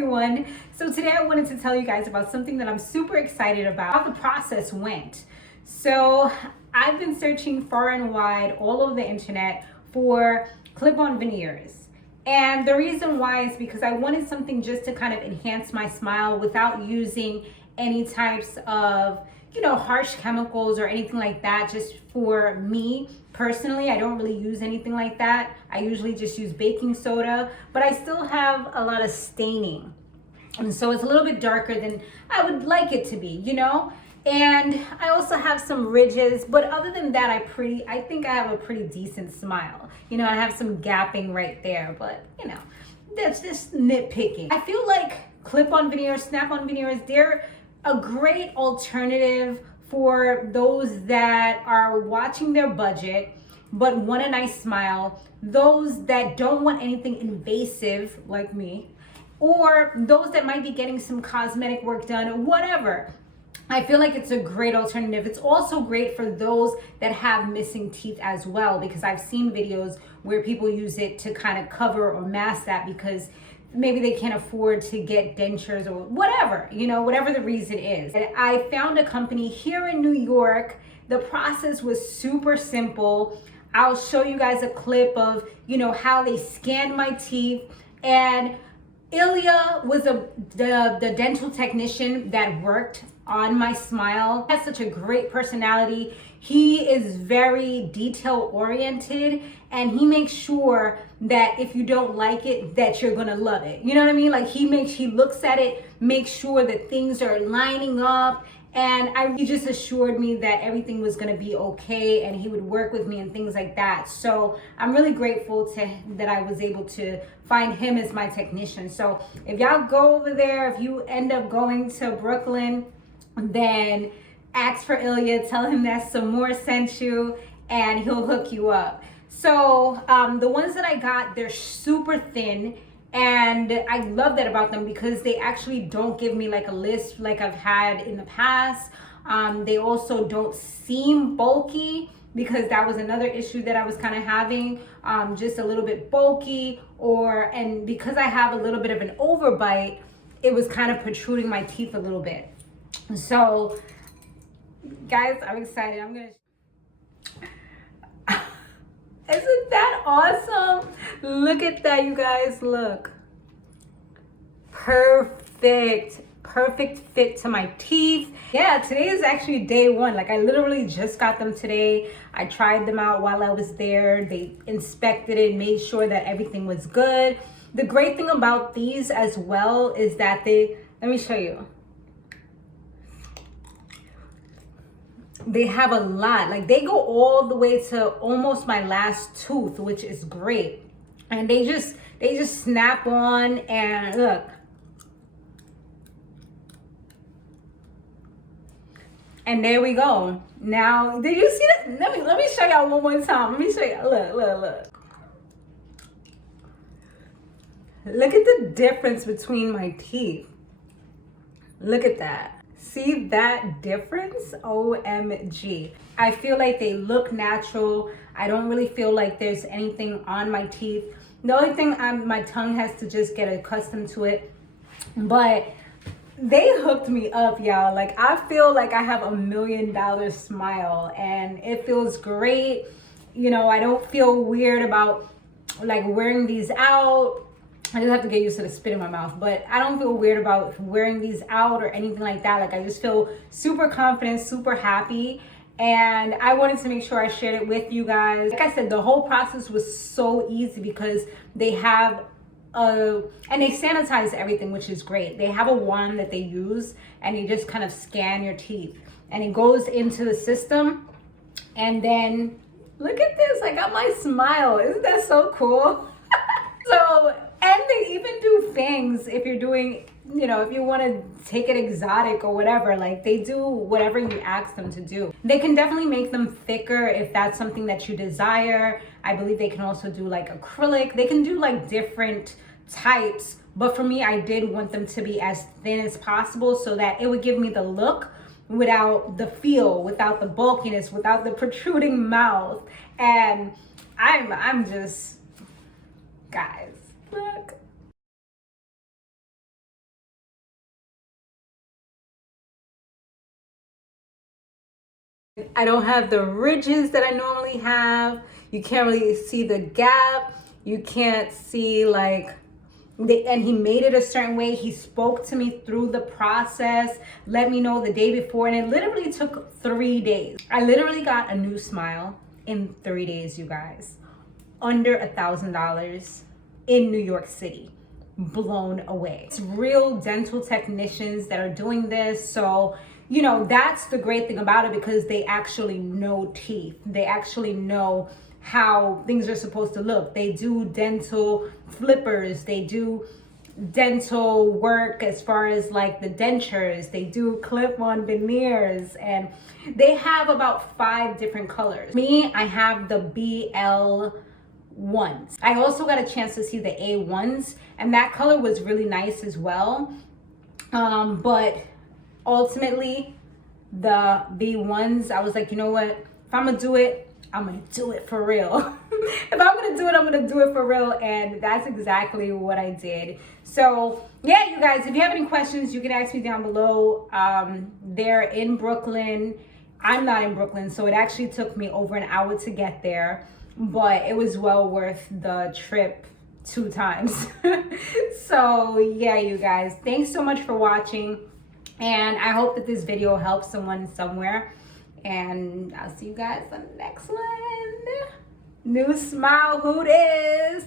everyone. So today I wanted to tell you guys about something that I'm super excited about, how the process went. So I've been searching far and wide all over the internet for clip-on veneers. And the reason why is because I wanted something just to kind of enhance my smile without using any types of, harsh chemicals or anything like that. Just for me personally, I don't really use anything like that. I usually just use baking soda, but I still have a lot of staining. And so it's a little bit darker than I would like it to be, And I also have some ridges, but other than that, I think I have a pretty decent smile. I have some gapping right there, but that's just nitpicking. I feel like clip-on veneers, snap-on veneers, they're a great alternative for those that are watching their budget but want a nice smile, those that don't want anything invasive like me, or those that might be getting some cosmetic work done or whatever. I feel like it's a great alternative. It's also great for those that have missing teeth as well, because I've seen videos where people use it to kind of cover or mask that because maybe they can't afford to get dentures or whatever, whatever the reason is. And I found a company here in New York. The process was super simple. I'll show you guys a clip of, how they scanned my teeth. And Ilya was the dental technician that worked on my smile. He has such a great personality. He is very detail oriented, and he makes sure that if you don't like it, that you're gonna love it. You know what I mean? Like he looks at it, makes sure that things are lining up. And he just assured me that everything was gonna be okay and he would work with me and things like that. So I'm really grateful that I was able to find him as my technician. So if y'all go over there, if you end up going to Brooklyn, then ask for Ilya, tell him that Some More sent you, and he'll hook you up. So the ones that I got, they're super thin. And I love that about them because they actually don't give me like a list like I've had in the past. They also don't seem bulky, because that was another issue that I was kind of having, just a little bit bulky, and because I have a little bit of an overbite, it was kind of protruding my teeth a little bit. So guys, I'm excited. Isn't that awesome? Look at that, you guys. Look. Perfect fit to my teeth. Yeah, today is actually day one. Like I literally just got them today. I tried them out while I was there. They inspected it, made sure that everything was good. The great thing about these as well is that let me show you. They have a lot, like they go all the way to almost my last tooth, which is great. And they just snap on, and look. And there we go. Now, did you see that? Let me show y'all one more time. Let me show you. Look. Look at the difference between my teeth. Look at that. See that difference? OMG. I feel like they look natural. I don't really feel like there's anything on my teeth. The only thing, my tongue has to just get accustomed to it. But they hooked me up, y'all. Like I feel like I have $1 million smile, and it feels great. I don't feel weird about like wearing these out. I just have to get used to the spit in my mouth, but I don't feel weird about wearing these out or anything like that. Like I just feel super confident, super happy. And I wanted to make sure I shared it with you guys. Like I said, the whole process was so easy because they have and they sanitize everything, which is great. They have a wand that they use, and you just kind of scan your teeth, and it goes into the system. And then look at this, I got my smile. Isn't that so cool? And they even do fangs if you're doing, if you want to take it exotic or whatever. Like they do whatever you ask them to do. They can definitely make them thicker if that's something that you desire. I believe they can also do like acrylic. They can do like different types. But for me, I did want them to be as thin as possible so that it would give me the look without the feel, without the bulkiness, without the protruding mouth. And I'm just, guys. Look. I don't have the ridges that I normally have. You can't really see the gap. You can't see like, and he made it a certain way. He spoke to me through the process, let me know the day before, and it literally took 3 days. I literally got a new smile in 3 days, you guys. Under $1,000 in New York City. Blown away. It's real dental technicians that are doing this. So, you know, that's the great thing about it, because they actually know teeth. They actually know how things are supposed to look. They do dental flippers. They do dental work as far as like the dentures. They do clip-on veneers, and they have about 5 different colors. Me, I have the BL ones. I also got a chance to see the A1s, and that color was really nice as well. But ultimately the B1s, I was like, you know what, if I'm gonna do it, I'm gonna do it for real. If I'm gonna do it, I'm gonna do it for real. And that's exactly what I did. So yeah, you guys, if you have any questions, you can ask me down below. They're in Brooklyn. I'm not in Brooklyn, so it actually took me over an hour to get there, but it was well worth the trip 2 times. So yeah, you guys, thanks so much for watching, and I hope that this video helps someone somewhere, and I'll see you guys on the next one. New smile, who this?